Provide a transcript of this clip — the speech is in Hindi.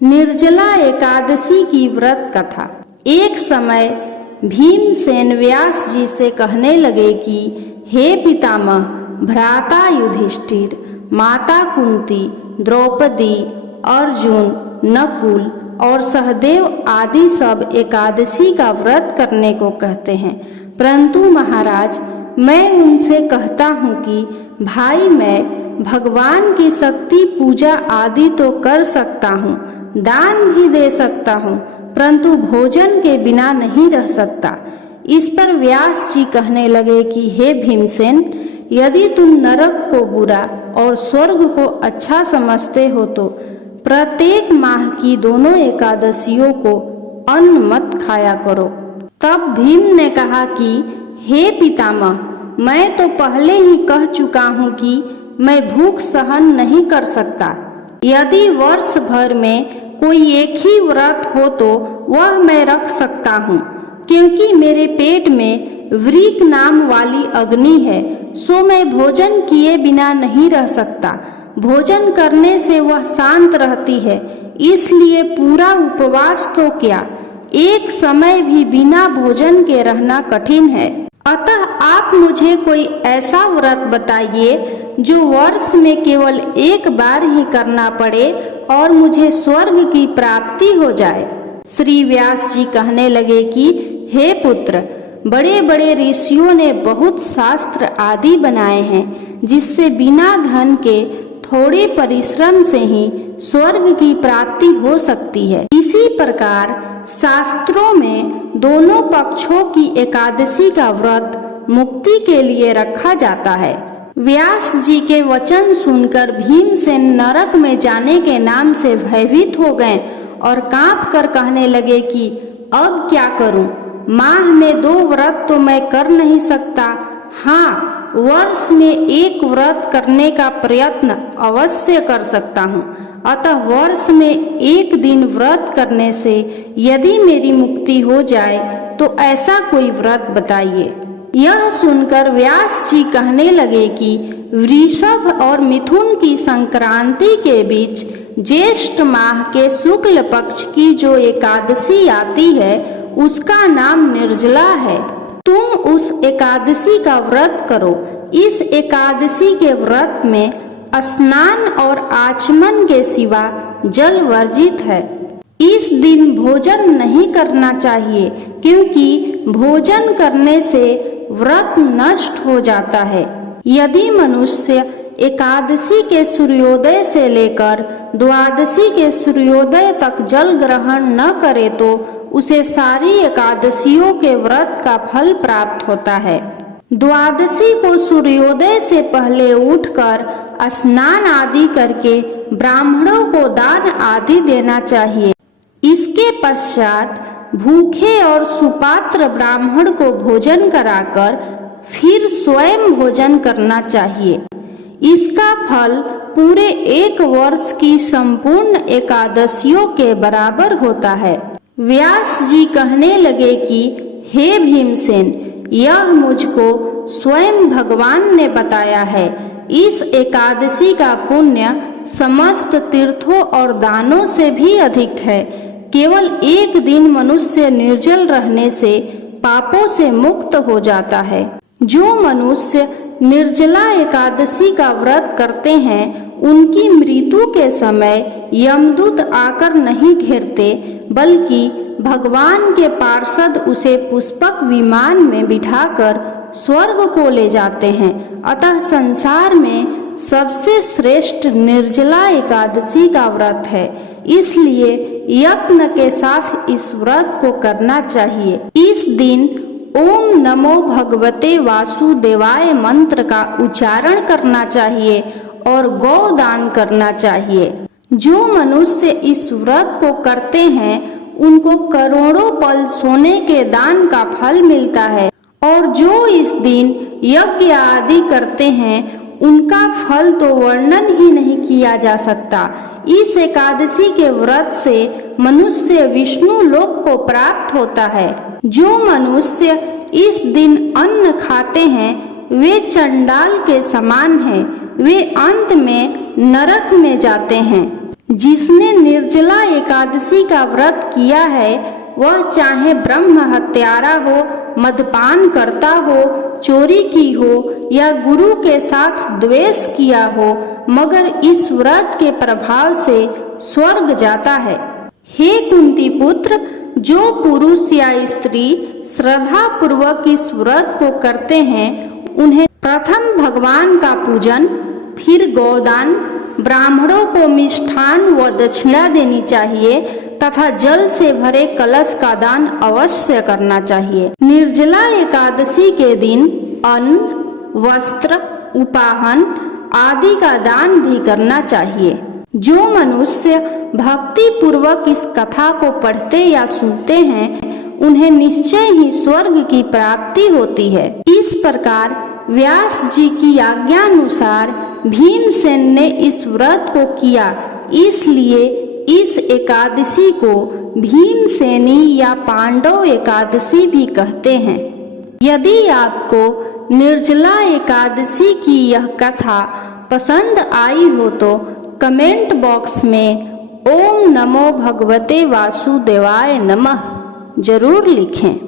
निर्जला एकादशी की व्रत कथा। एक समय भीमसेन व्यास जी से कहने लगे कि हे पितामह, भ्राता युधिष्ठिर, माता कुंती, द्रौपदी, अर्जुन, नकुल और सहदेव आदि सब एकादशी का व्रत करने को कहते हैं, परंतु महाराज मैं उनसे कहता हूँ कि भाई मैं भगवान की शक्ति पूजा आदि तो कर सकता हूँ, दान भी दे सकता हूँ, परंतु भोजन के बिना नहीं रह सकता। इस पर व्यास जी कहने लगे कि हे भीमसेन, यदि तुम नरक को बुरा और स्वर्ग को अच्छा समझते हो तो प्रत्येक माह की दोनों एकादशियों को अन्न मत खाया करो। तब भीम ने कहा कि हे पितामह, मैं तो पहले ही कह चुका हूँ कि मैं भूख सहन नहीं कर सकता। यदि वर्ष भर में कोई एक ही व्रत हो तो वह मैं रख सकता हूँ, क्योंकि मेरे पेट में वृक नाम वाली अग्नि है, सो मैं भोजन किए बिना नहीं रह सकता। भोजन करने से वह शांत रहती है, इसलिए पूरा उपवास तो क्या, एक समय भी बिना भोजन के रहना कठिन है। अतः आप मुझे कोई ऐसा व्रत बताइए जो वर्ष में केवल एक बार ही करना पड़े और मुझे स्वर्ग की प्राप्ति हो जाए। श्री व्यास जी कहने लगे कि हे पुत्र, बड़े बड़े ऋषियों ने बहुत शास्त्र आदि बनाए हैं, जिससे बिना धन के थोड़े परिश्रम से ही स्वर्ग की प्राप्ति हो सकती है। इसी प्रकार शास्त्रों में दोनों पक्षों की एकादशी का व्रत मुक्ति के लिए रखा जाता है। व्यास जी के वचन सुनकर भीमसेन नरक में जाने के नाम से भयभीत हो गए और कांप कर कहने लगे कि अब क्या करूं? माह में 2 व्रत तो मैं कर नहीं सकता। हाँ, वर्ष में एक व्रत करने का प्रयत्न अवश्य कर सकता हूँ। अतः वर्ष में एक दिन व्रत करने से यदि मेरी मुक्ति हो जाए तो ऐसा कोई व्रत बताइए। यह सुनकर व्यास जी कहने लगे कि वृषभ और मिथुन की संक्रांति के बीच ज्येष्ठ माह के शुक्ल पक्ष की जो एकादशी आती है उसका नाम निर्जला है। तुम उस एकादशी का व्रत करो। इस एकादशी के व्रत में स्नान और आचमन के सिवा जल वर्जित है। इस दिन भोजन नहीं करना चाहिए, क्योंकि भोजन करने से व्रत नष्ट हो जाता है। यदि मनुष्य एकादशी के सूर्योदय से लेकर द्वादशी के सूर्योदय तक जल ग्रहण न करे तो उसे सारी एकादशियों के व्रत का फल प्राप्त होता है। द्वादशी को सूर्योदय से पहले उठकर स्नान आदि करके ब्राह्मणों को दान आदि देना चाहिए। इसके पश्चात भूखे और सुपात्र ब्राह्मण को भोजन कराकर फिर स्वयं भोजन करना चाहिए। इसका फल पूरे 1 वर्ष की संपूर्ण एकादशियों के बराबर होता है। व्यास जी कहने लगे कि हे भीमसेन, यह मुझको स्वयं भगवान ने बताया है। इस एकादशी का पुण्य समस्त तीर्थों और दानों से भी अधिक है। केवल एक दिन मनुष्य निर्जल रहने से पापों से मुक्त हो जाता है। जो मनुष्य निर्जला एकादशी का व्रत करते हैं उनकी मृत्यु के समय यमदूत आकर नहीं घेरते, बल्कि भगवान के पार्षद उसे पुष्पक विमान में बिठाकर स्वर्ग को ले जाते हैं। अतः संसार में सबसे श्रेष्ठ निर्जला एकादशी का व्रत है, इसलिए यत्न के साथ इस व्रत को करना चाहिए। इस दिन ओम नमो भगवते वासुदेवाय मंत्र का उच्चारण करना चाहिए और गौदान करना चाहिए। जो मनुष्य इस व्रत को करते हैं उनको करोड़ों पल सोने के दान का फल मिलता है, और जो इस दिन यज्ञ आदि करते हैं उनका फल तो वर्णन ही नहीं किया जा सकता। इस एकादशी के व्रत से मनुष्य विष्णु लोक को प्राप्त होता है। जो मनुष्य इस दिन अन्न खाते हैं वे चंडाल के समान हैं, वे अंत में नरक में जाते हैं। जिसने निर्जला एकादशी का व्रत किया है वह चाहे ब्रह्म हत्यारा हो, मदपान करता हो, चोरी की हो या गुरु के साथ द्वेष किया हो, मगर इस व्रत के प्रभाव से स्वर्ग जाता है। हे कुंती पुत्र, जो पुरुष या स्त्री श्रद्धा पूर्वक इस व्रत को करते हैं उन्हें प्रथम भगवान का पूजन, फिर गौदान, ब्राह्मणों को मिष्ठान व दक्षिणा देनी चाहिए तथा जल से भरे कलश का दान अवश्य करना चाहिए। निर्जला एकादशी के दिन अन्न, वस्त्र, उपाहन आदि का दान भी करना चाहिए। जो मनुष्य भक्ति पूर्वक इस कथा को पढ़ते या सुनते हैं उन्हें निश्चय ही स्वर्ग की प्राप्ति होती है। इस प्रकार व्यास जी की आज्ञानुसार भीमसेन ने इस व्रत को किया, इसलिए इस एकादशी को भीमसेनी या पांडव एकादशी भी कहते हैं। यदि आपको निर्जला एकादशी की यह कथा पसंद आई हो तो कमेंट बॉक्स में ओम नमो भगवते वासुदेवाय नमः जरूर लिखें।